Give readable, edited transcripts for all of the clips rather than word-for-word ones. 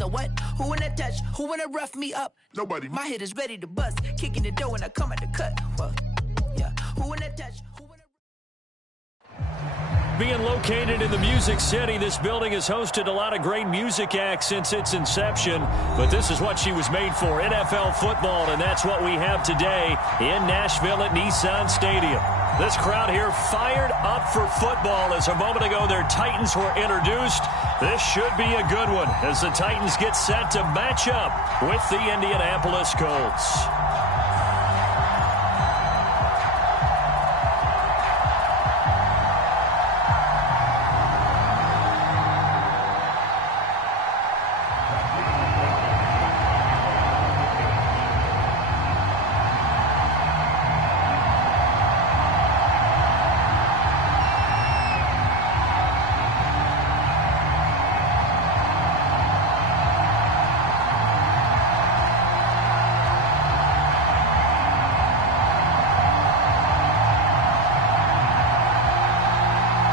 So what? Who wanna touch? Who wanna rough me up? Nobody. My head is ready to bust. Kicking the door when I come at the cut. Well, yeah. Who wanna touch? Who wanna... Being located in the Music City, this building has hosted a lot of great music acts since its inception, but this is what she was made for, NFL football, and that's what we have today in Nashville at Nissan Stadium. This crowd here fired up for football as a moment ago their Titans were introduced. This should be a good one as the Titans get set to match up with the Indianapolis Colts.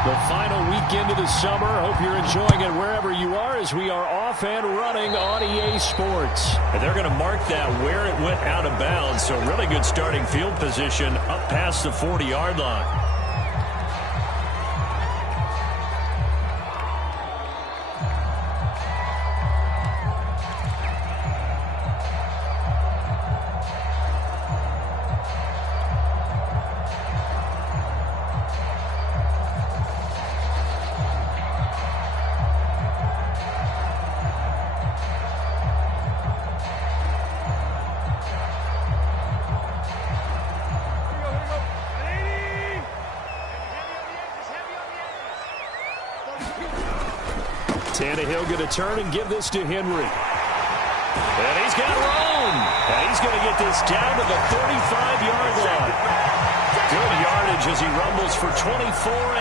The final weekend of the summer. Hope you're enjoying it wherever you are as we are off and running on EA Sports. And they're going to mark that where it went out of bounds. So really good starting field position up past the 40-yard line. Tannehill going to turn and give this to Henry. And he's got room. And he's going to get this down to the 35-yard line. Good yardage as he rumbles for 24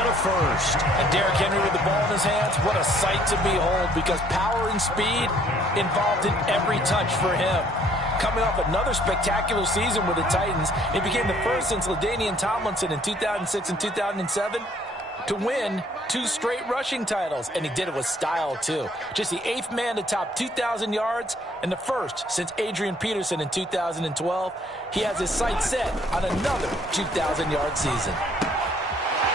and a first. And Derrick Henry with the ball in his hands, what a sight to behold, because power and speed involved in every touch for him. Coming off another spectacular season with the Titans, he became the first since LaDainian Tomlinson in 2006 and 2007 to win 2 straight rushing titles, and he did it with style too. Just the 8th man to top 2,000 yards and the first since Adrian Peterson in 2012. He has his sights set on another 2,000-yard season.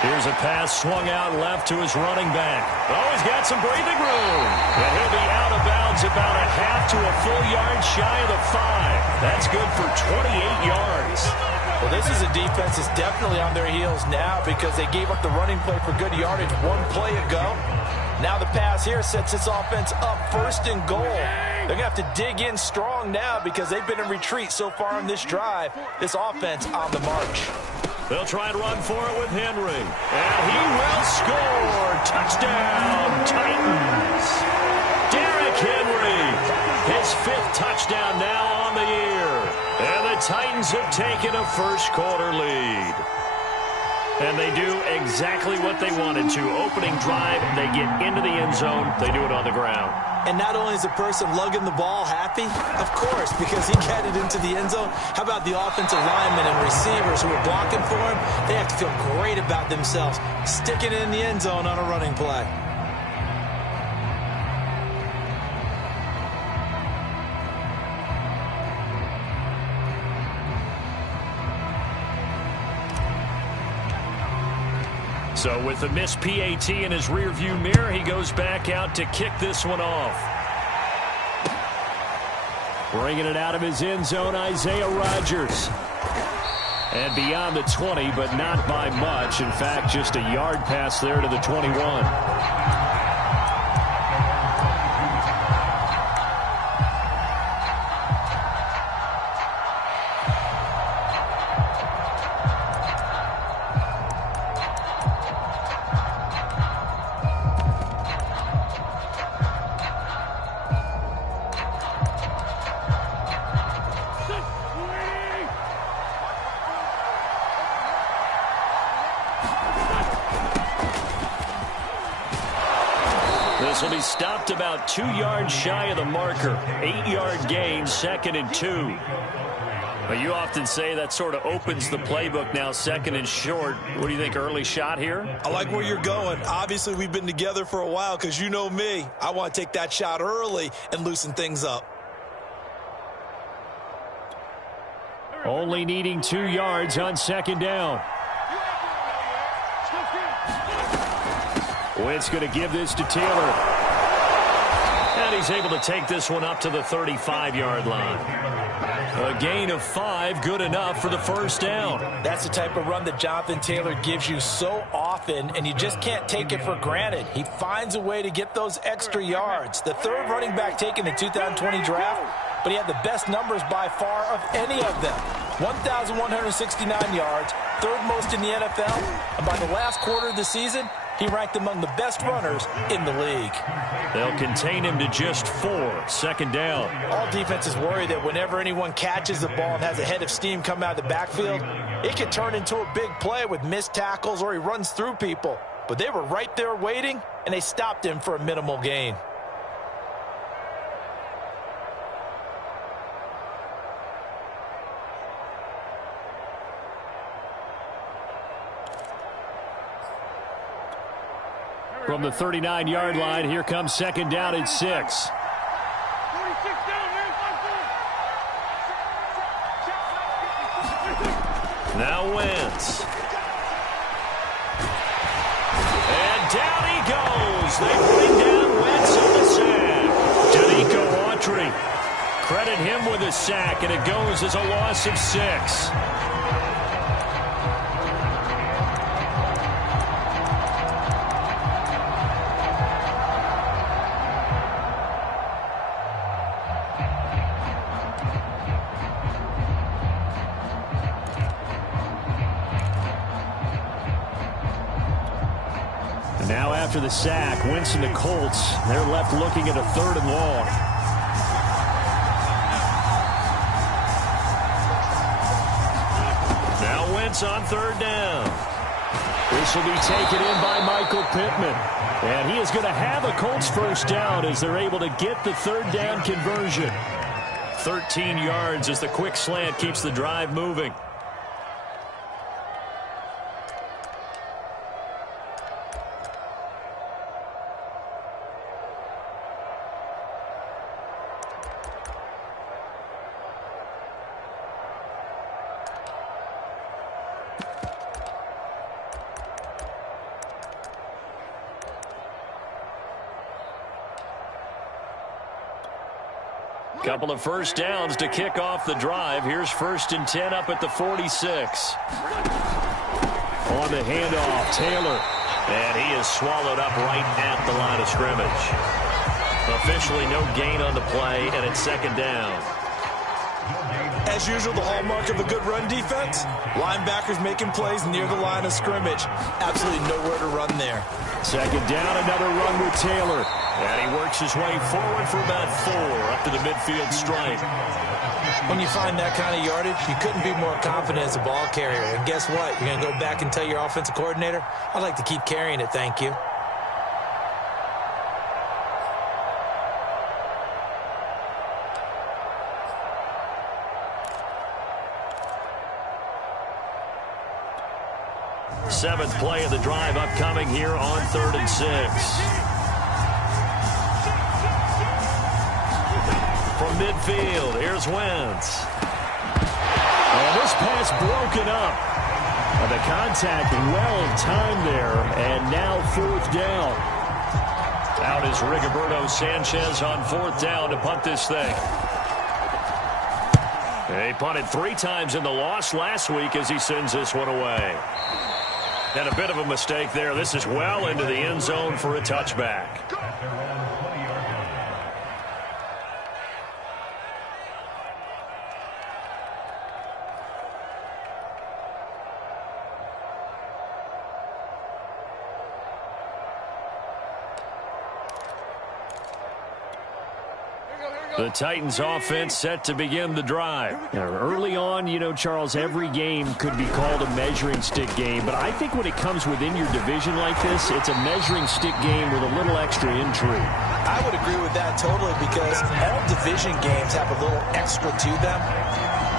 Here's a pass swung out left to his running back. Oh, he's got some breathing room. And he'll be out of bounds about a half to a full yard shy of the 5. That's good for 28 yards. Well, this is a defense that's definitely on their heels now because they gave up the running play for good yardage 1 play ago. Now the pass here sets this offense up 1st and goal. They're going to have to dig in strong now because they've been in retreat so far on this drive. This offense on the march. They'll try and run for it with Henry. And he will score. Touchdown, Titans. Derrick Henry, his 5th touchdown now on the year. And the Titans have taken a first-quarter lead. And they do exactly what they wanted to. Opening drive, they get into the end zone. They do it on the ground. And not only is the person lugging the ball happy, of course, because he got it into the end zone. How about the offensive linemen and receivers who are blocking for him? They have to feel great about themselves, sticking it in the end zone on a running play. So with the missed PAT in his rearview mirror, he goes back out to kick this one off. Bringing it out of his end zone, Isaiah Rodgers. And beyond the 20, but not by much. In fact, just a yard pass there to the 21. This will be stopped about 2 yards shy of the marker. 8-yard gain, 2nd and 2. Well, you often say that sort of opens the playbook now, second and short. What do you think, early shot here? I like where you're going. Obviously, we've been together for a while because you know me. I want to take that shot early and loosen things up. Only needing 2 yards on second down. Wentz going to give this to Taylor. And he's able to take this one up to the 35-yard line. A gain of 5, good enough for the first down. That's the type of run that Jonathan Taylor gives you so often, and you just can't take it for granted. He finds a way to get those extra yards. The third running back taken in the 2020 draft, but he had the best numbers by far of any of them. 1,169 yards, third most in the NFL, and by the last quarter of the season, he ranked among the best runners in the league. They'll contain him to just 4, second down. All defenses worry that whenever anyone catches the ball and has a head of steam come out of the backfield, it can turn into a big play with missed tackles or he runs through people. But they were right there waiting, and they stopped him for a minimal gain. From the 39-yard line, here comes second down and 6. Now Wentz. And down he goes. They bring down Wentz on the sack. Danico Autry. Credit him with a sack, and it goes as a loss of 6. Now after the sack, Wentz and the Colts, they're left looking at a 3rd and long. Now Wentz on 3rd down. This will be taken in by Michael Pittman. And he is going to have a Colts first down as they're able to get the 3rd down conversion. 13 yards as the quick slant keeps the drive moving. Couple of first downs to kick off the drive. Here's 1st and 10 up at the 46. On the handoff, Taylor. And he is swallowed up right at the line of scrimmage. Officially no gain on the play, and it's second down. As usual, the hallmark of a good run defense, linebackers making plays near the line of scrimmage. Absolutely nowhere to run there. Second down, another run with Taylor. And he works his way forward for about 4 up to the midfield stripe. When you find that kind of yardage, you couldn't be more confident as a ball carrier. And guess what? You're going to go back and tell your offensive coordinator, I'd like to keep carrying it, thank you. Seventh play of the drive upcoming here on 3rd and 6. From midfield, here's Wentz. And this pass broken up. The contact well timed there, and now 4th down. Out is Rigoberto Sanchez on 4th down to punt this thing. He punted 3 times in the loss last week as he sends this one away. And a bit of a mistake there. This is well into the end zone for a touchback. The Titans offense set to begin the drive. Now, early on, you know, Charles, every game could be called a measuring stick game. But I think when it comes within your division like this, it's a measuring stick game with a little extra intrigue. I would agree with that totally because all division games have a little extra to them.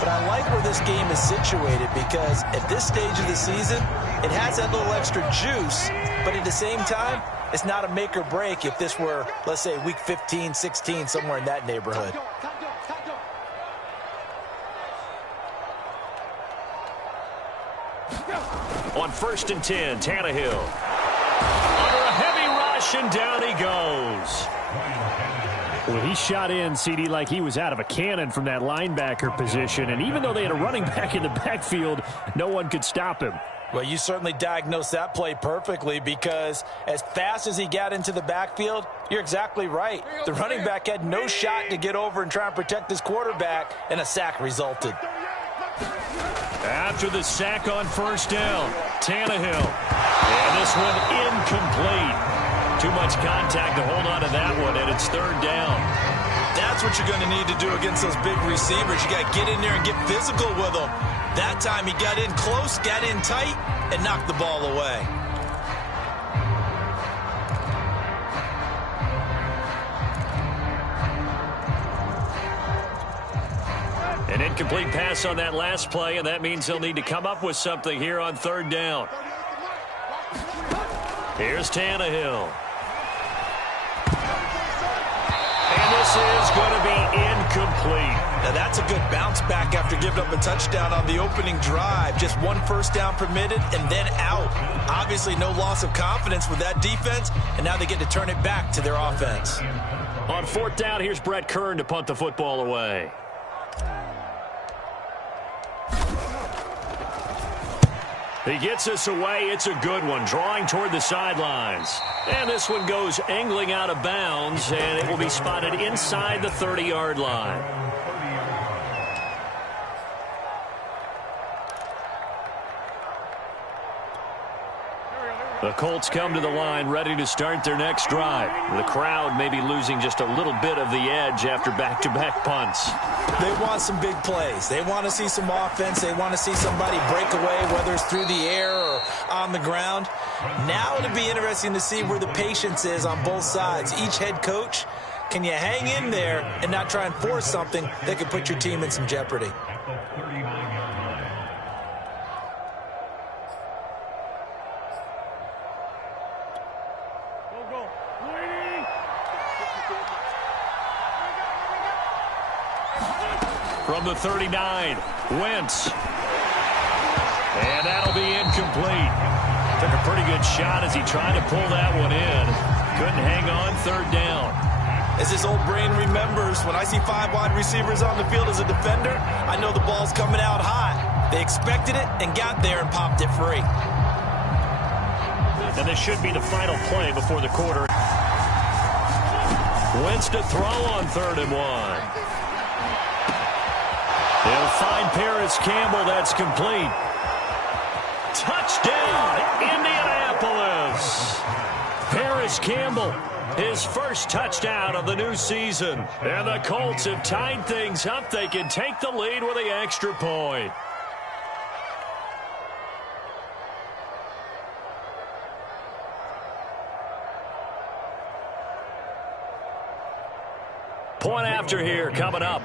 But I like where this game is situated because at this stage of the season, it has that little extra juice, but at the same time, it's not a make or break if this were, let's say, week 15, 16, somewhere in that neighborhood. On 1st and 10, Tannehill. Under a heavy rush, and down he goes. Well, he shot in, CD, like he was out of a cannon from that linebacker position. And even though they had a running back in the backfield, no one could stop him. Well, you certainly diagnosed that play perfectly because as fast as he got into the backfield, you're exactly right. The running back had no shot to get over and try and protect his quarterback, and a sack resulted. After the sack on 1st down, Tannehill. And this one incomplete. Too much contact to hold on to that one, and it's 3rd down. That's what you're going to need to do against those big receivers. You got to get in there and get physical with them. That time he got in close, got in tight, and knocked the ball away. An incomplete pass on that last play, and that means they'll need to come up with something here on 3rd down. Here's Tannehill. And this is going to be incomplete. Now that's a good bounce back after giving up a touchdown on the opening drive. Just 1 first down permitted and then out. Obviously no loss of confidence with that defense, and now they get to turn it back to their offense. On 4th down, here's Brett Kern to punt the football away. He gets us away. It's a good one, drawing toward the sidelines. And this one goes angling out of bounds, and it will be spotted inside the 30-yard line. The Colts come to the line ready to start their next drive. The crowd may be losing just a little bit of the edge after back-to-back punts. They want some big plays. They want to see some offense. They want to see somebody break away, whether it's through the air or on the ground. Now it'll be interesting to see where the patience is on both sides. Each head coach, can you hang in there and not try and force something that could put your team in some jeopardy? From the 39, Wentz. And that'll be incomplete. Took a pretty good shot as he tried to pull that one in. Couldn't hang on, 3rd down. As his old brain remembers, when I see 5 wide receivers on the field as a defender, I know the ball's coming out hot. They expected it and got there and popped it free. And this should be the final play before the quarter. Wentz to throw on 3rd and 1. They'll find Paris Campbell. That's complete. Touchdown, Indianapolis. Paris Campbell, his first touchdown of the new season. And the Colts have tied things up. They can take the lead with the extra point. Point after here coming up.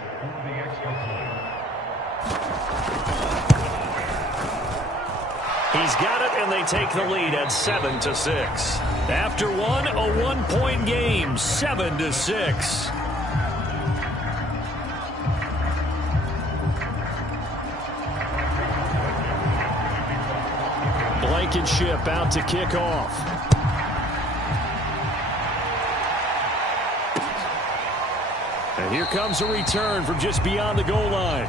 He's got it, and they take the lead at 7-6. After one, a 1-point game, 7-6. Blankenship out to kick off. And here comes a return from just beyond the goal line.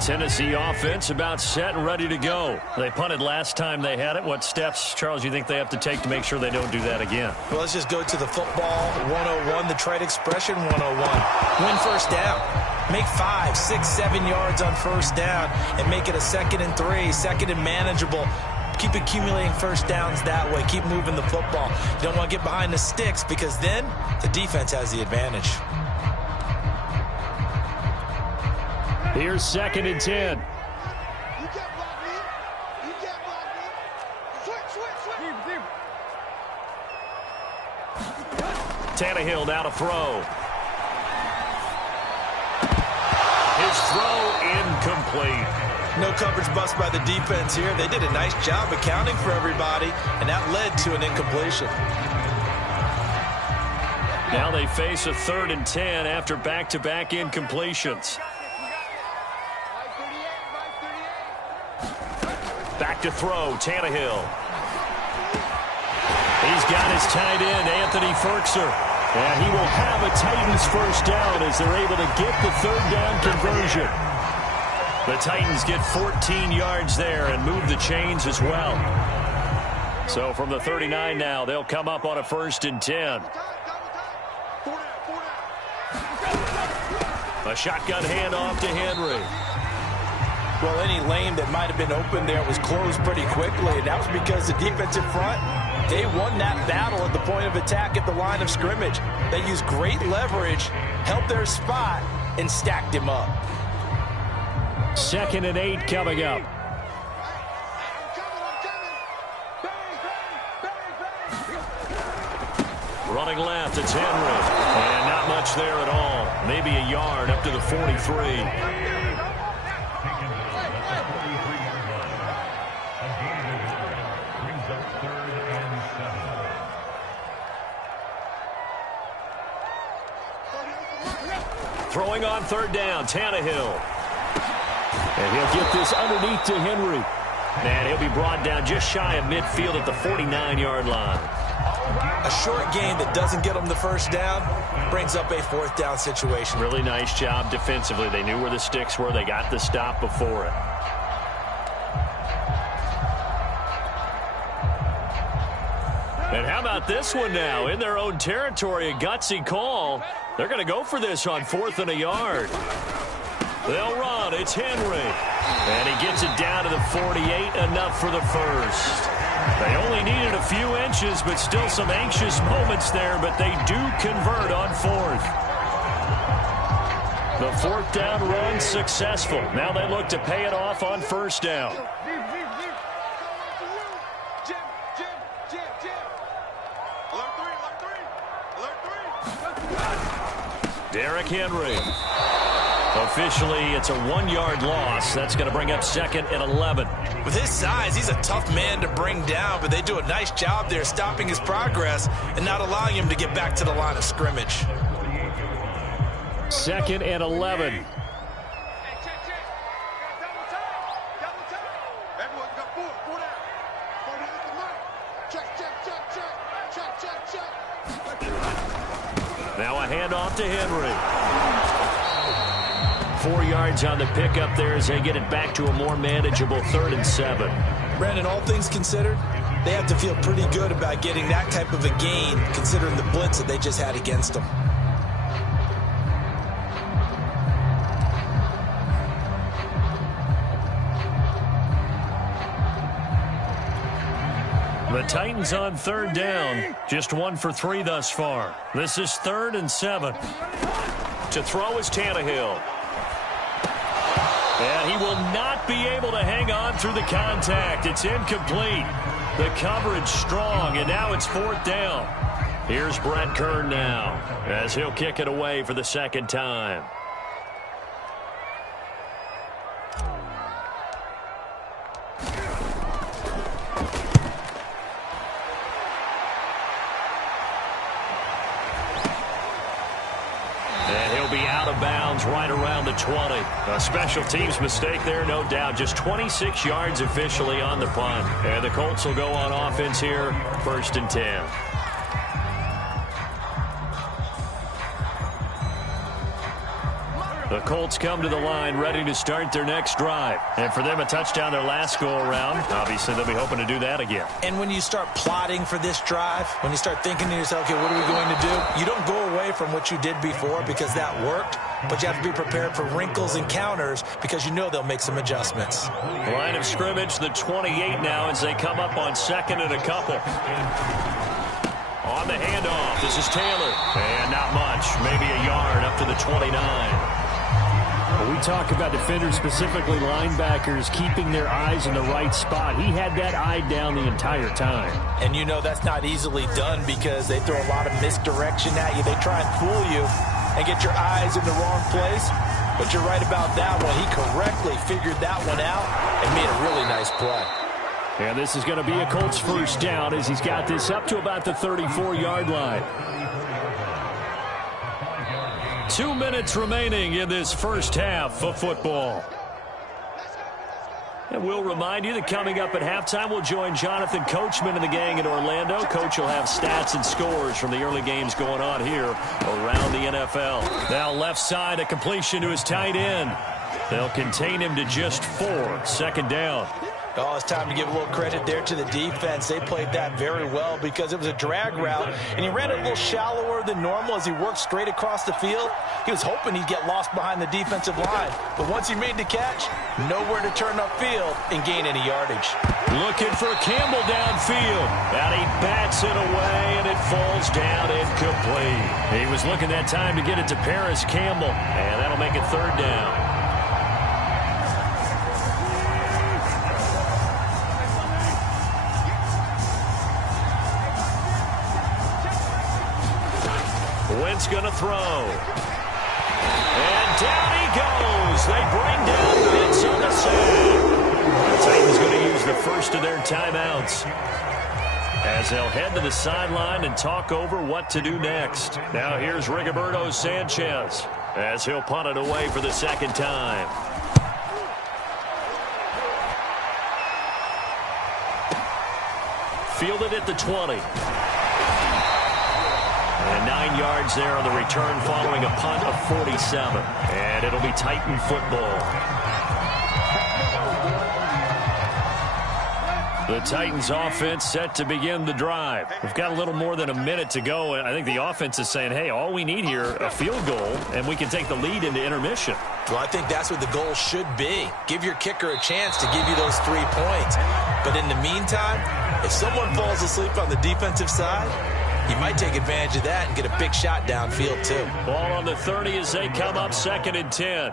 Tennessee offense about set and ready to go. They punted last time they had it. What steps, Charles, you think they have to take to make sure they don't do that again? Well, let's just go to the football 101, the trade expression 101. Win first down. Make 5, 6, 7 yards on first down and make it a 2nd and 3, 2nd and manageable. Keep accumulating first downs that way. Keep moving the football. You don't want to get behind the sticks because then the defense has the advantage. Here's 2nd and 10. Tannehill now to throw. His throw incomplete. No coverage bust by the defense here. They did a nice job accounting for everybody, and that led to an incompletion. Now they face a 3rd and 10 after back-to-back incompletions. Back to throw, Tannehill. He's got his tight end, Anthony Ferkser. And he will have a Titans first down as they're able to get the 3rd down conversion. The Titans get 14 yards there and move the chains as well. So from the 39 now, they'll come up on a 1st and 10. A shotgun handoff to Henry. Well, any lane that might have been open there was closed pretty quickly, and that was because the defensive front, they won that battle at the point of attack at the line of scrimmage. They used great leverage, held their spot, and stacked him up. 2nd and 8 coming up. Running left, it's Henry. And not much there at all. Maybe a yard up to the 43. Throwing on 3rd down, Tannehill. And he'll get this underneath to Henry. And he'll be brought down just shy of midfield at the 49-yard line. A short gain that doesn't get them the first down brings up a 4th down situation. Really nice job defensively. They knew where the sticks were. They got the stop before it. And how about this one now? In their own territory, a gutsy call. They're going to go for this on 4th and a yard. They'll run. It's Henry. And he gets it down to the 48, enough for the first. They only needed a few inches, but still some anxious moments there, but they do convert on 4th. The 4th down run successful. Now they look to pay it off on 1st down. Derrick Henry. Officially, it's a 1-yard loss. That's going to bring up 2nd and 11. With his size, he's a tough man to bring down, but they do a nice job there stopping his progress and not allowing him to get back to the line of scrimmage. 2nd and 11. Now a handoff to Henry. 4 yards on the pickup there as they get it back to a more manageable 3rd and 7. Brandon, all things considered, they have to feel pretty good about getting that type of a gain considering the blitz that they just had against them. The Titans on 3rd down. Just 1 for 3 thus far. This is 3rd and 7. To throw is Tannehill. And he will not be able to hang on through the contact. It's incomplete. The coverage strong, and now it's 4th down. Here's Brett Kern now as he'll kick it away for the 2nd time. Right around the 20. A special teams mistake there, no doubt. Just 26 yards officially on the punt. And the Colts will go on offense here, 1st and 10. The Colts come to the line ready to start their next drive. And for them, a touchdown their last go-around. Obviously, they'll be hoping to do that again. And when you start plotting for this drive, when you start thinking to yourself, okay, what are we going to do? You don't go away from what you did before because that worked. But you have to be prepared for wrinkles and counters because you know they'll make some adjustments. Line of scrimmage, the 28 now as they come up on 2nd and a couple. On the handoff, this is Taylor. And not much, maybe a yard up to the 29. When we talk about defenders, specifically linebackers, keeping their eyes in the right spot, he had that eye down the entire time. And you know that's not easily done because they throw a lot of misdirection at you. They try and fool you and get your eyes in the wrong place. But you're right about that one. He correctly figured that one out and made a really nice play. And this is going to be a Colts first down as he's got this up to about the 34-yard line. 2 minutes remaining in this first half of football. And we'll remind you that coming up at halftime, we'll join Jonathan Coachman and the gang in Orlando. Coach will have stats and scores from the early games going on here around the NFL. Now left side, a completion to his tight end. They'll contain him to just 4. Second down. Oh, it's time to give a little credit there to the defense. They played that very well because it was a drag route, and he ran it a little shallower than normal as he worked straight across the field. He was hoping he'd get lost behind the defensive line, but once he made the catch, nowhere to turn upfield and gain any yardage. Looking for Campbell downfield, and he bats it away, and it falls down incomplete. He was looking that time to get it to Paris Campbell, and that'll make it third down. Wentz going to throw. And down he goes. They bring down Wentz on the save. The Titans going to use the first of their timeouts as they'll head to the sideline and talk over what to do next. Now here's Rigoberto Sanchez as he'll punt it away for the second time. Fielded at the 20. And 9 yards there on the return following a punt of 47. And it'll be Titan football. The Titans offense set to begin the drive. We've got a little more than a minute to go. And I think the offense is saying, hey, all we need here, a field goal, and we can take the lead into intermission. Well, I think that's what the goal should be. Give your kicker a chance to give you those 3 points. But in the meantime, if someone falls asleep on the defensive side, you might take advantage of that and get a big shot downfield, too. Ball on the 30 as they come up 2nd and 10.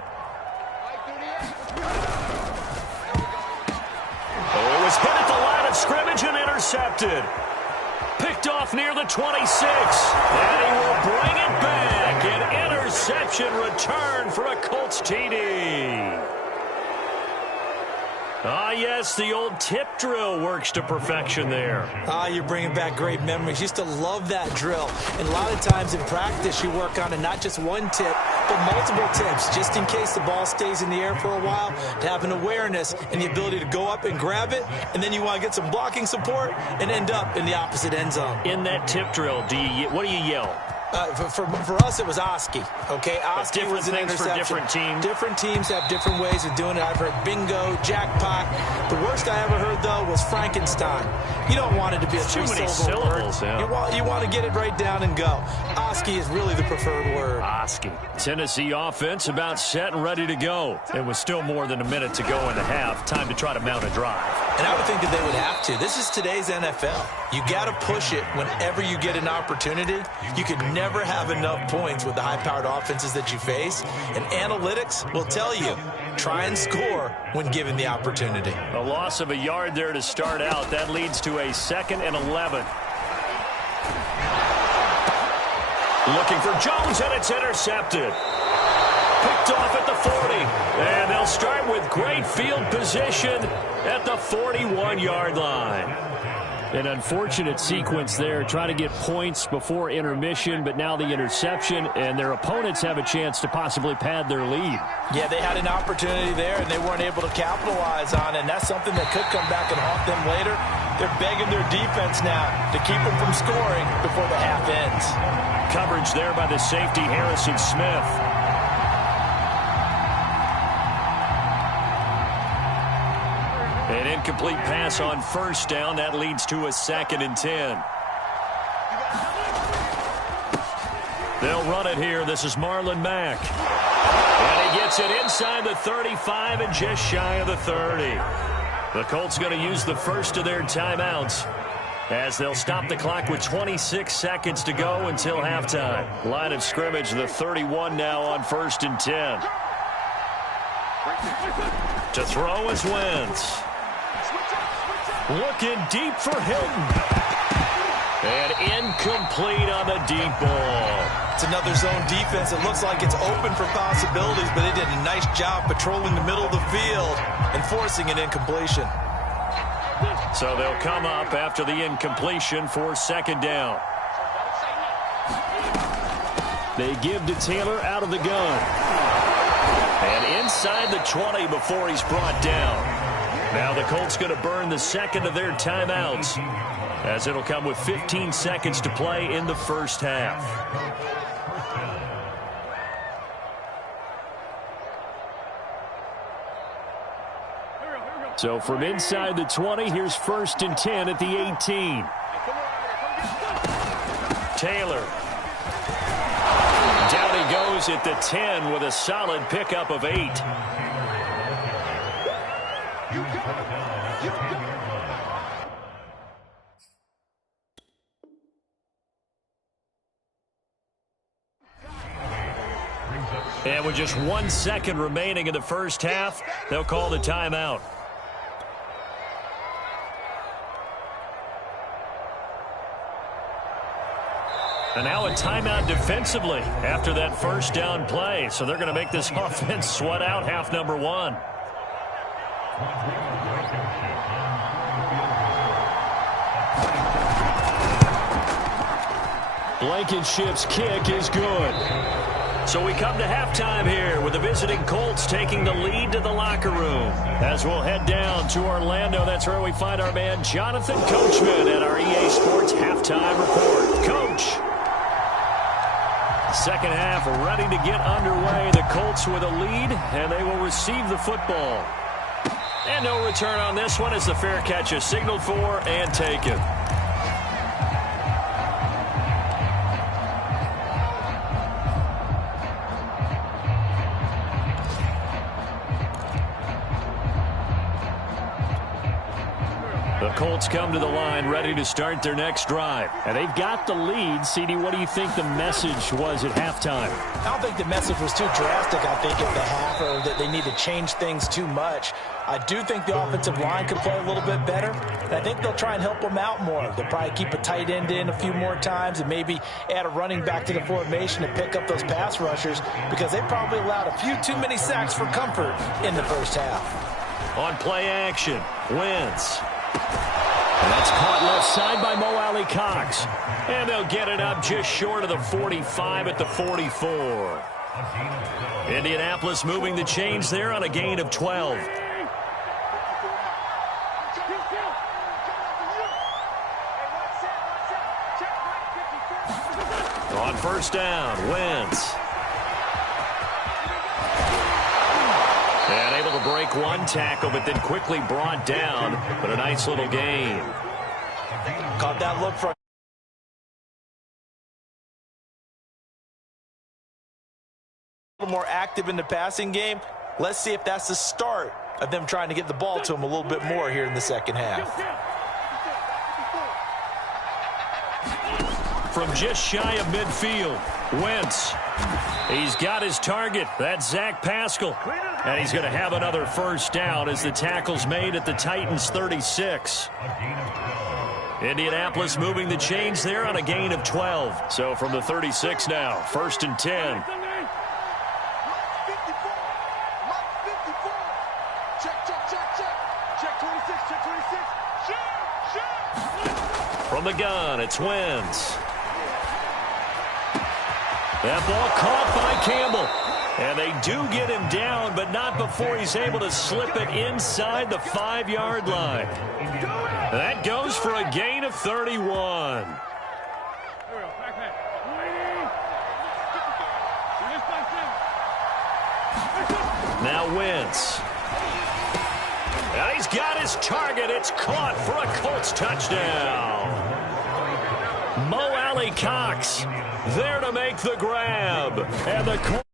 Oh, it was hit at the line of scrimmage and intercepted. Picked off near the 26. And he will bring it back. An interception return for a Colts TD. Ah, yes, the old tip drill works to perfection there. Ah, you're bringing back great memories. Used to love that drill. And a lot of times in practice, you work on it, not just one tip, but multiple tips, just in case the ball stays in the air for a while, to have an awareness and the ability to go up and grab it, and then you want to get some blocking support and end up in the opposite end zone. In that tip drill, what do you yell? For us, it was Oski. Okay, Oski was an interception. For different teams. Different teams have different ways of doing it. I've heard bingo, jackpot. The worst I ever heard, though, was Frankenstein. You don't want it to be a three-syllable word. Yeah. You want to get it right down and go. Oski is really the preferred word. Oski. Tennessee offense about set and ready to go. It was still more than a minute to go in the half. Time to try to mount a drive. And I would think that they would have to. This is today's NFL. You got to push it whenever you get an opportunity. You could never have enough points with the high-powered offenses that you face. And analytics will tell you, try and score when given the opportunity. A loss of a yard there to start out. That leads to a 2nd and 11. Looking for Jones, and it's intercepted. Picked off at the 40. And they'll start with great field position at the 41-yard line. An unfortunate sequence there, trying to get points before intermission, but now the interception, and their opponents have a chance to possibly pad their lead. Yeah, they had an opportunity there, and they weren't able to capitalize on it, and that's something that could come back and haunt them later. They're begging their defense now to keep them from scoring before the half ends. Coverage there by the safety, Harrison Smith. An incomplete pass on first down. That leads to a 2nd and 10. They'll run it here. This is Marlon Mack. And he gets it inside the 35 and just shy of the 30. The Colts going to use the first of their timeouts as they'll stop the clock with 26 seconds to go until halftime. Line of scrimmage, the 31 now on 1st and 10. To throw is Wentz. Looking deep for Hilton. And incomplete on the deep ball. It's another zone defense. It looks like it's open for possibilities, but they did a nice job patrolling the middle of the field and forcing an incompletion. So they'll come up after the incompletion for second down. They give to Taylor out of the gun. And inside the 20 before he's brought down. Now the Colts going to burn the second of their timeouts, as it'll come with 15 seconds to play in the first half. So from inside the 20, here's 1st and 10 at the 18. Taylor. Down he goes at the 10 with a solid pickup of 8. And with just 1 second remaining in the first half, they'll call the timeout. And now a timeout defensively after that first down play. So they're going to make this offense sweat out half number 1. Blankenship's kick is good. So we come to halftime here with the visiting Colts taking the lead to the locker room. As we'll head down to Orlando, that's where we find our man Jonathan Coachman at our EA Sports Halftime Report. Coach. Second half ready to get underway. The Colts with a lead, and they will receive the football. And no return on this one as the fair catch is signaled for and taken. The Colts come to the line ready to start their next drive. And they've got the lead. CD, what do you think the message was at halftime? I don't think the message was too drastic, I think, at the half, or that they need to change things too much. I do think the offensive line could play a little bit better, and I think they'll try and help them out more. They'll probably keep a tight end in a few more times and maybe add a running back to the formation to pick up those pass rushers, because they probably allowed a few too many sacks for comfort in the first half. On play action, Wentz. And that's caught left side by Mo Alley Cox. And they'll get it up just short of the 45 at the 44. Indianapolis moving the chains there on a gain of 12. On first down, Wentz. And able to break one tackle, but then quickly brought down. But a nice little gain. Caught that look from a little more active in the passing game. Let's see if that's the start of them trying to get the ball to him a little bit more here in the second half. From just shy of midfield, Wentz. He's got his target. That's Zach Pascal. And he's going to have another first down as the tackle's made at the Titans' 36. Indianapolis moving the chains there on a gain of 12. So from the 36 now, 1st and 10. From the gun, it's Wentz. That ball caught by Campbell. And they do get him down, but not before he's able to slip it inside the 5-yard line. That goes for a gain of 31. Now Wentz. And he's got his target. It's caught for a Colts touchdown. Mo Alley Cox there to make the grab. And the Colts